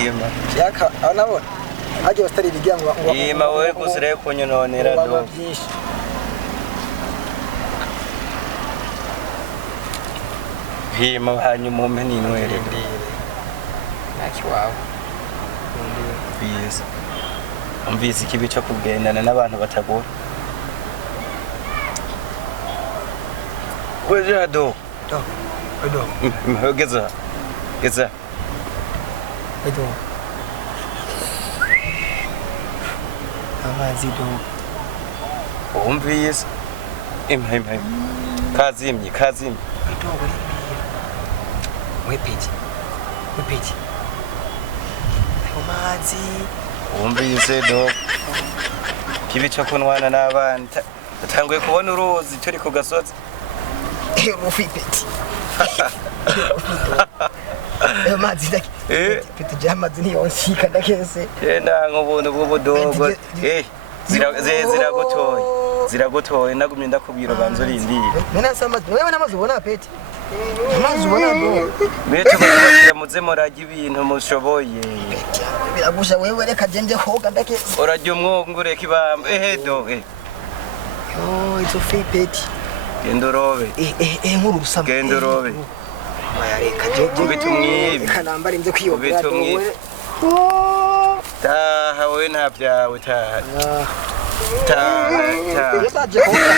hima yaka anabona aje bastari bigira ngo hima wewe gusire kunyononera do hima hanyuma umpe ninwere naki wawe yes umvise ikibi cyo kugendana n'abantu batagora wewe do geza edo amazi do umvise kazimye edo wepeji amazi umvise do kibi cyo kunwana n'abana tanguye kubona uruzi turi ku gasozi rufipeti amazi ndaki pete jamazi ni onshika ndakese yenda ngobuntu bw'ubudogo ziragotoye nagumye ndakubwira banzo rindire nena samazi wewe namazi ubona pete amazi ubona do bete bakira muze murajya ibintu mushoboye biragusha wewe reka jenje hoga ndakese urajya umwongure kibamba do it's free pete gendorobe nkuru rusama gendorobe reka jeje bitumwibi kanambara inze kwiyobera taha we nta byawe taha yasaje hoga